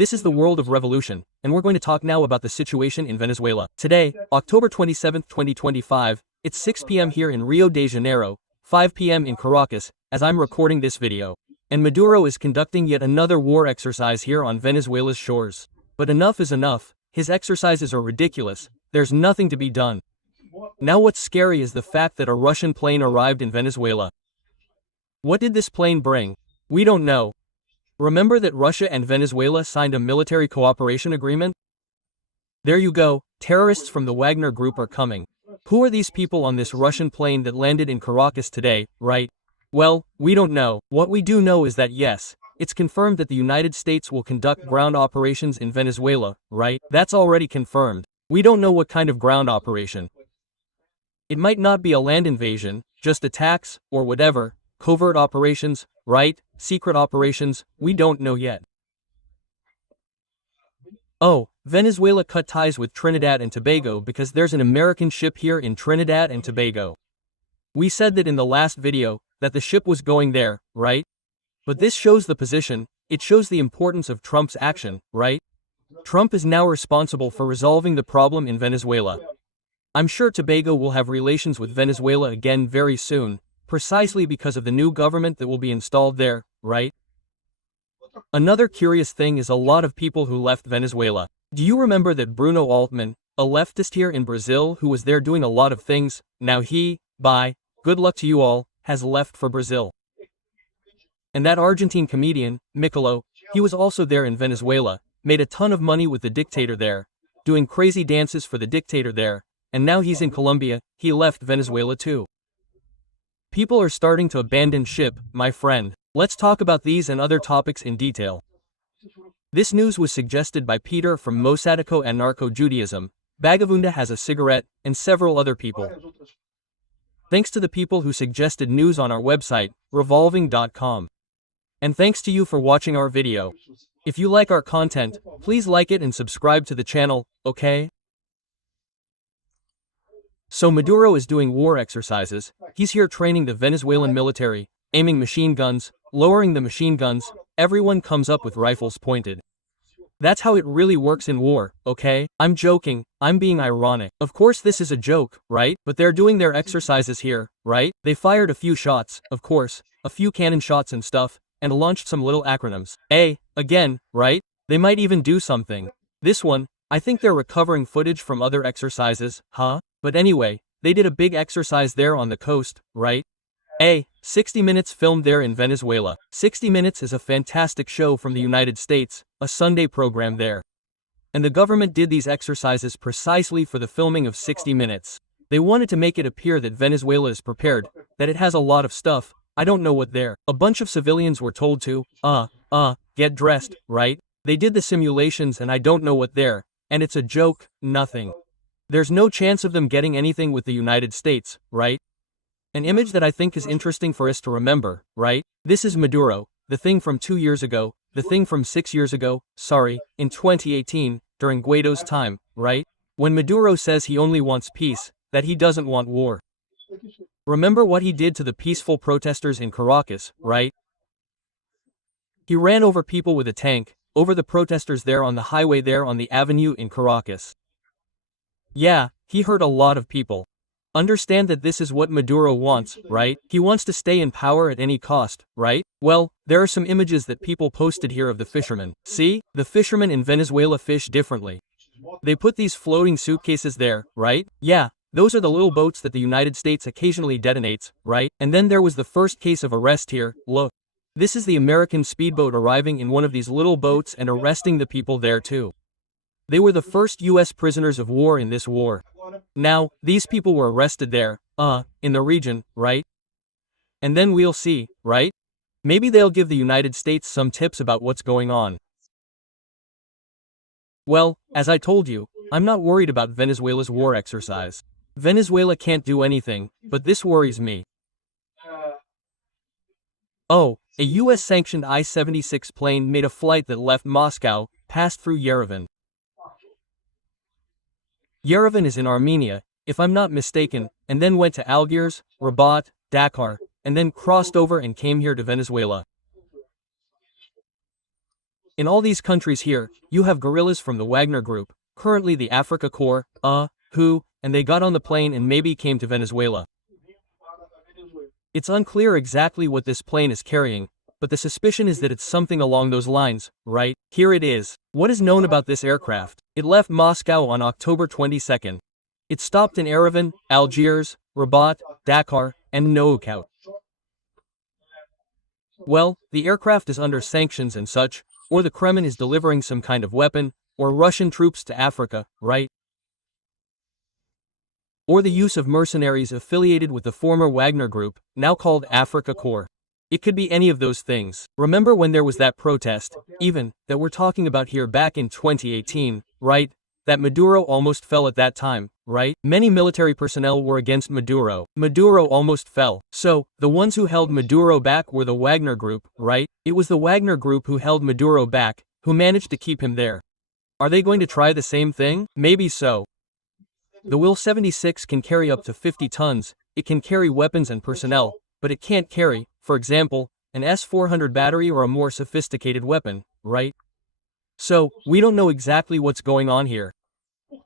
This is the world of revolution, and we're going to talk now about the situation in Venezuela. Today, October 27, 2025, it's 6 p.m. here in Rio de Janeiro, 5 p.m. in Caracas, as I'm recording this video. And Maduro is conducting yet another war exercise here on Venezuela's shores. But enough is enough, his exercises are ridiculous, there's nothing to be done. Now what's scary is the fact that a Russian plane arrived in Venezuela. What did this plane bring? We don't know. Remember that Russia and Venezuela signed a military cooperation agreement? There you go, terrorists from the Wagner group are coming. Who are these people on this Russian plane that landed in Caracas today, right? Well, we don't know. What we do know is that yes, it's confirmed that the United States will conduct ground operations in Venezuela, right? That's already confirmed. We don't know what kind of ground operation. It might not be a land invasion, just attacks, or whatever, covert operations, right? Secret operations, we don't know yet. Oh, Venezuela cut ties with Trinidad and Tobago because there's an American ship here in Trinidad and Tobago. We said that in the last video, that the ship was going there, right? But this shows the position, it shows the importance of Trump's action, right? Trump is now responsible for resolving the problem in Venezuela. I'm sure Tobago will have relations with Venezuela again very soon, precisely because of the new government that will be installed there, right? Another curious thing is a lot of people who left Venezuela. Do you remember that Bruno Altman, a leftist here in Brazil who was there doing a lot of things, now bye, good luck to you all, has left for Brazil. And that Argentine comedian, Michelo, he was also there in Venezuela, made a ton of money with the dictator there, doing crazy dances for the dictator there, and now he's in Colombia, he left Venezuela too. People are starting to abandon ship, my friend. Let's talk about these and other topics in detail. This news was suggested by Peter from Mosadico and Narco-Judaism, Bagavunda has a cigarette, and several other people. Thanks to the people who suggested news on our website, revolving.com. And thanks to you for watching our video. If you like our content, please like it and subscribe to the channel, okay? So Maduro is doing war exercises, he's here training the Venezuelan military, aiming machine guns, lowering the machine guns, everyone comes up with rifles pointed. That's how it really works in war, okay? I'm joking, I'm being ironic. Of course this is a joke, right? But they're doing their exercises here, right? They fired a few shots, of course, a few cannon shots and stuff, and launched some little acronyms. Again, right? They might even do something. This one, I think they're recovering footage from other exercises, huh? But anyway, they did a big exercise there on the coast, right? 60 Minutes filmed there in Venezuela. 60 Minutes is a fantastic show from the United States, a Sunday program there. And the government did these exercises precisely for the filming of 60 Minutes. They wanted to make it appear that Venezuela is prepared, that it has a lot of stuff, I don't know what there. A bunch of civilians were told to, get dressed, right? They did the simulations and I don't know what there, and it's a joke, nothing. There's no chance of them getting anything with the United States, right? An image that I think is interesting for us to remember, right? This is Maduro, the thing from 2 years ago, the thing from 6 years ago, in 2018, during Guaido's time, right? When Maduro says he only wants peace, that he doesn't want war. Remember what he did to the peaceful protesters in Caracas, right? He ran over people with a tank, over the protesters there on the highway there on the avenue in Caracas. Yeah, he hurt a lot of people. Understand that this is what Maduro wants, right? He wants to stay in power at any cost, right? Well, there are some images that people posted here of the fishermen. See? The fishermen in Venezuela fish differently. They put these floating suitcases there, right? Yeah, those are the little boats that the United States occasionally detonates, right? And then there was the first case of arrest here, look. This is the American speedboat arriving in one of these little boats and arresting the people there too. They were the first US prisoners of war in this war. Now, these people were arrested there, in the region, right? And then we'll see, right? Maybe they'll give the United States some tips about what's going on. Well, as I told you, I'm not worried about Venezuela's war exercise. Venezuela can't do anything, but this worries me. Oh, a US-sanctioned I-76 plane made a flight that left Moscow, passed through Yerevan. Yerevan is in Armenia, if I'm not mistaken, and then went to Algiers, Rabat, Dakar, and then crossed over and came here to Venezuela. In all these countries here, you have guerrillas from the Wagner Group, currently the Africa Corps, who, and they got on the plane and maybe came to Venezuela. It's unclear exactly what this plane is carrying, but the suspicion is that it's something along those lines, right? Here it is. What is known about this aircraft? It left Moscow on October 22nd. It stopped in Yerevan, Algiers, Rabat, Dakar, and Nouakchott. Well, the aircraft is under sanctions and such, or the Kremlin is delivering some kind of weapon, or Russian troops to Africa, right? Or the use of mercenaries affiliated with the former Wagner Group, now called Africa Corps. It could be any of those things. Remember when there was that protest, even, that we're talking about here back in 2018, right? That Maduro almost fell at that time, right? Many military personnel were against Maduro. Maduro almost fell. So, the ones who held Maduro back were the Wagner Group, right? It was the Wagner Group who held Maduro back, who managed to keep him there. Are they going to try the same thing? Maybe so. The Il-76 can carry up to 50 tons, it can carry weapons and personnel, but it can't carry, for example, an S-400 battery or a more sophisticated weapon, right? So, we don't know exactly what's going on here.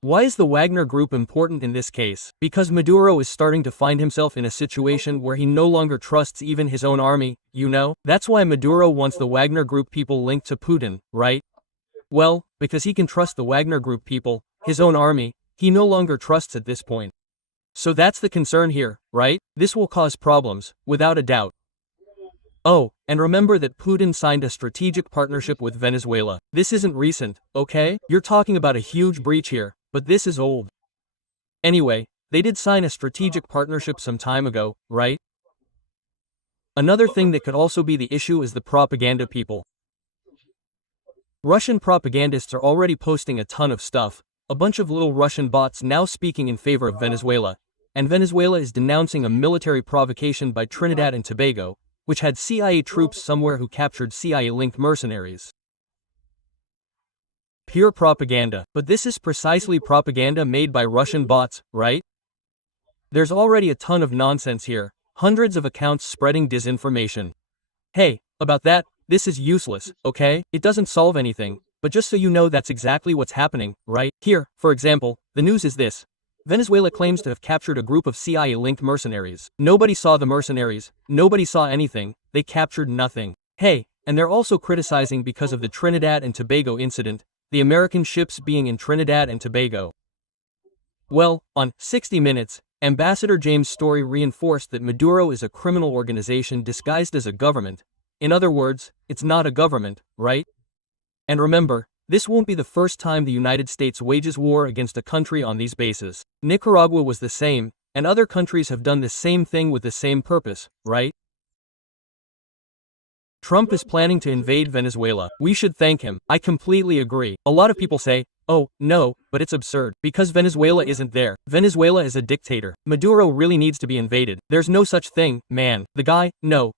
Why is the Wagner Group important in this case? Because Maduro is starting to find himself in a situation where he no longer trusts even his own army, you know? That's why Maduro wants the Wagner Group people linked to Putin, right? Well, because he can trust the Wagner Group people, his own army, he no longer trusts at this point. So that's the concern here, right? This will cause problems, without a doubt. Oh, and remember that Putin signed a strategic partnership with Venezuela. This isn't recent, okay? You're talking about a huge breach here, but this is old. Anyway, they did sign a strategic partnership some time ago, right? Another thing that could also be the issue is the propaganda people. Russian propagandists are already posting a ton of stuff, a bunch of little Russian bots now speaking in favor of Venezuela, and Venezuela is denouncing a military provocation by Trinidad and Tobago, which had CIA troops somewhere who captured CIA-linked mercenaries. Pure propaganda. But this is precisely propaganda made by Russian bots, right? There's already a ton of nonsense here, hundreds of accounts spreading disinformation. Hey, about that, this is useless, okay? It doesn't solve anything, but just so you know that's exactly what's happening, right? Here, for example, the news is this. Venezuela claims to have captured a group of CIA-linked mercenaries. Nobody saw the mercenaries, nobody saw anything, they captured nothing. Hey, and they're also criticizing because of the Trinidad and Tobago incident, the American ships being in Trinidad and Tobago. Well, on 60 Minutes, Ambassador James Story reinforced that Maduro is a criminal organization disguised as a government. In other words, it's not a government, right? And remember, this won't be the first time the United States wages war against a country on these bases. Nicaragua was the same, and other countries have done the same thing with the same purpose, right? Trump is planning to invade Venezuela. We should thank him. I completely agree. A lot of people say, oh, no, but it's absurd, because Venezuela isn't there. Venezuela is a dictator. Maduro really needs to be invaded. There's no such thing, man. The guy, no,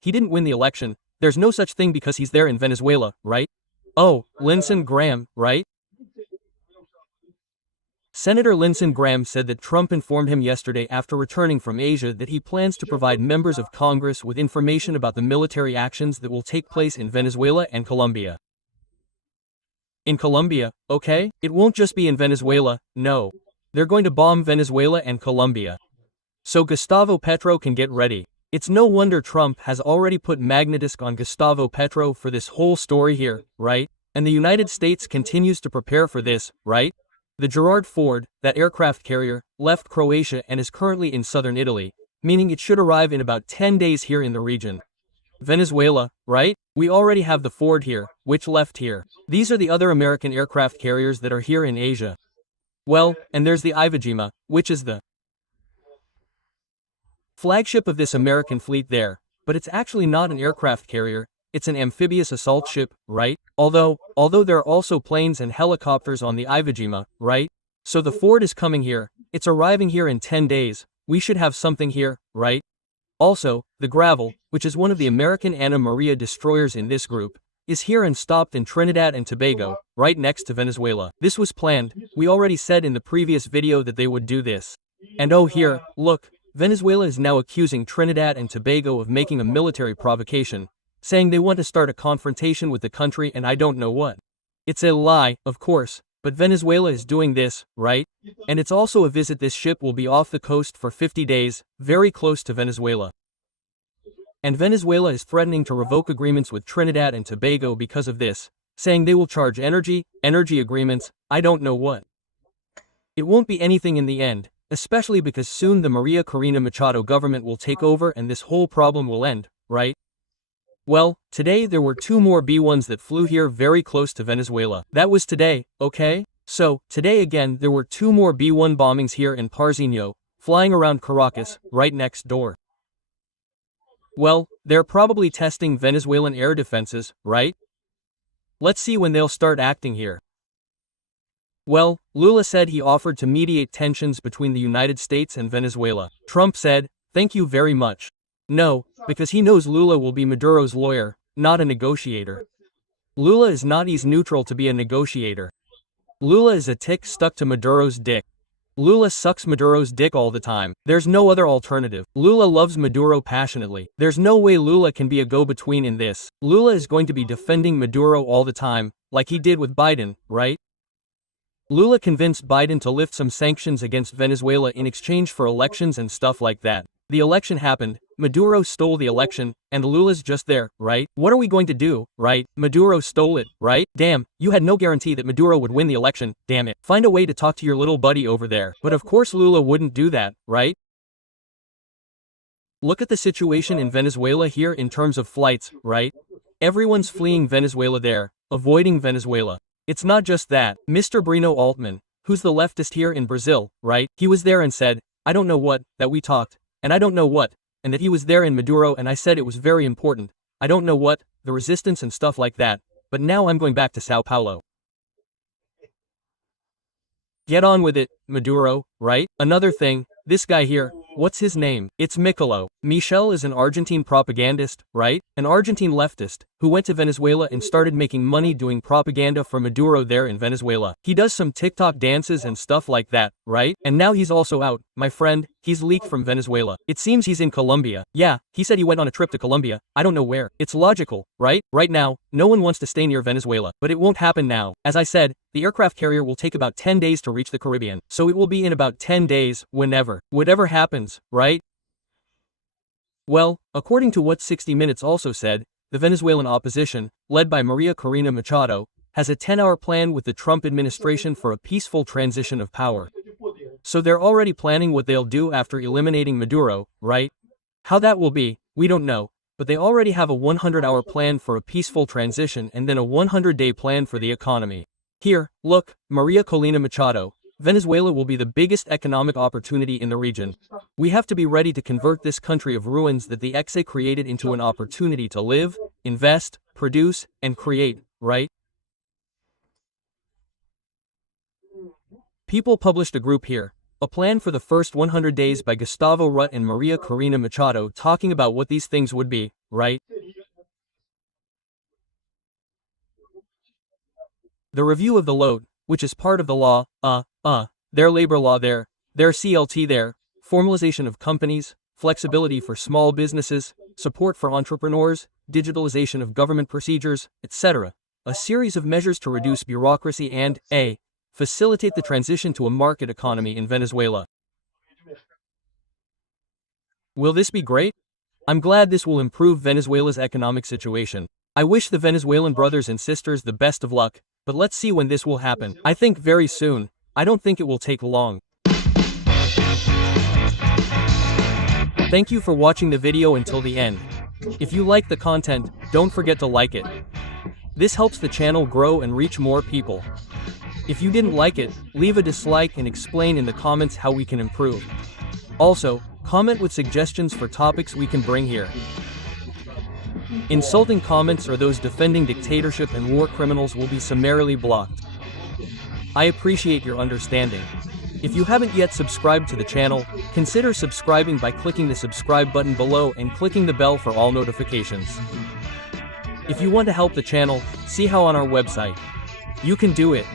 he didn't win the election. There's no such thing because he's there in Venezuela, right? Oh, Lindsey Graham, right? Senator Lindsey Graham said that Trump informed him yesterday after returning from Asia that he plans to provide members of Congress with information about the military actions that will take place in Venezuela and Colombia. In Colombia, okay? It won't just be in Venezuela, no. They're going to bomb Venezuela and Colombia. So Gustavo Petro can get ready. It's no wonder Trump has already put Magnadisc on Gustavo Petro for this whole story here, right? And the United States continues to prepare for this, right? The Gerald Ford, that aircraft carrier, left Croatia and is currently in southern Italy, meaning it should arrive in about 10 days here in the region. Venezuela, right? We already have the Ford here, which left here. These are the other American aircraft carriers that are here in Asia. Well, and there's the Iwo Jima, which is the flagship of this American fleet there, but it's actually not an aircraft carrier, it's an amphibious assault ship, right? Although there are also planes and helicopters on the Iwo Jima, right? So the Ford is coming here, it's arriving here in 10 days, we should have something here, right? Also, the Gravel, which is one of the American Anna Maria destroyers in this group, is here and stopped in Trinidad and Tobago, right next to Venezuela. This was planned, we already said in the previous video that they would do this. And oh here, look, Venezuela is now accusing Trinidad and Tobago of making a military provocation, saying they want to start a confrontation with the country and I don't know what. It's a lie, of course, but Venezuela is doing this, right? And it's also a visit. This ship will be off the coast for 50 days, very close to Venezuela. And Venezuela is threatening to revoke agreements with Trinidad and Tobago because of this, saying they will charge energy agreements, I don't know what. It won't be anything in the end, especially because soon the Maria Corina Machado government will take over and this whole problem will end, right? Well, today there were 2 more B-1s that flew here very close to Venezuela. That was today, okay? So, today again there were 2 more B-1 bombings here in Parzinho, flying around Caracas, right next door. Well, they're probably testing Venezuelan air defenses, right? Let's see when they'll start acting here. Well, Lula said he offered to mediate tensions between the United States and Venezuela. Trump said, "Thank you very much." No, because he knows Lula will be Maduro's lawyer, not a negotiator. Lula is not easy neutral to be a negotiator. Lula is a tick stuck to Maduro's dick. Lula sucks Maduro's dick all the time. There's no other alternative. Lula loves Maduro passionately. There's no way Lula can be a go-between in this. Lula is going to be defending Maduro all the time, like he did with Biden, right? Lula convinced Biden to lift some sanctions against Venezuela in exchange for elections and stuff like that. The election happened, Maduro stole the election, and Lula's just there, right? What are we going to do, right? Maduro stole it, right? Damn, you had no guarantee that Maduro would win the election, damn it. Find a way to talk to your little buddy over there. But of course Lula wouldn't do that, right? Look at the situation in Venezuela here in terms of flights, right? Everyone's fleeing Venezuela there, avoiding Venezuela. It's not just that. Mr. Breno Altman, who's the leftist here in Brazil, right? He was there and said, I don't know what, that we talked, and I don't know what, and that he was there in Maduro and I said it was very important, I don't know what, the resistance and stuff like that, but now I'm going back to Sao Paulo. Get on with it, Maduro, right? Another thing, this guy here, what's his name? It's Michelo. Michel is an Argentine propagandist, right? An Argentine leftist, who went to Venezuela and started making money doing propaganda for Maduro there in Venezuela. He does some TikTok dances and stuff like that, right? And now he's also out, my friend, he's leaked from Venezuela. It seems he's in Colombia. Yeah, he said he went on a trip to Colombia, I don't know where. It's logical, right? Right now, no one wants to stay near Venezuela, but it won't happen now. As I said, the aircraft carrier will take about 10 days to reach the Caribbean, so it will be in about 10 days, whatever happens, right? Well, according to what 60 Minutes also said, the Venezuelan opposition, led by Maria Corina Machado, has a 10-hour plan with the Trump administration for a peaceful transition of power. So they're already planning what they'll do after eliminating Maduro, right? How that will be, we don't know, but they already have a 100-hour plan for a peaceful transition and then a 100-day plan for the economy. Here, look, Maria Corina Machado, Venezuela will be the biggest economic opportunity in the region. We have to be ready to convert this country of ruins that the Exe created into an opportunity to live, invest, produce, and create, right? People published a group here, a plan for the first 100 days by Gustavo Rutt and Maria Corina Machado talking about what these things would be, right? The review of the load, which is part of the law, their labor law there, their CLT there, formalization of companies, flexibility for small businesses, support for entrepreneurs, digitalization of government procedures, etc. A series of measures to reduce bureaucracy and, facilitate the transition to a market economy in Venezuela. Will this be great? I'm glad this will improve Venezuela's economic situation. I wish the Venezuelan brothers and sisters the best of luck, but let's see when this will happen. I think very soon. I don't think it will take long. Thank you for watching the video until the end. If you like the content, don't forget to like it. This helps the channel grow and reach more people. If you didn't like it, leave a dislike and explain in the comments how we can improve. Also, comment with suggestions for topics we can bring here. Insulting comments or those defending dictatorship and war criminals will be summarily blocked. I appreciate your understanding. If you haven't yet subscribed to the channel, consider subscribing by clicking the subscribe button below and clicking the bell for all notifications. If you want to help the channel, see how on our website. You can do it.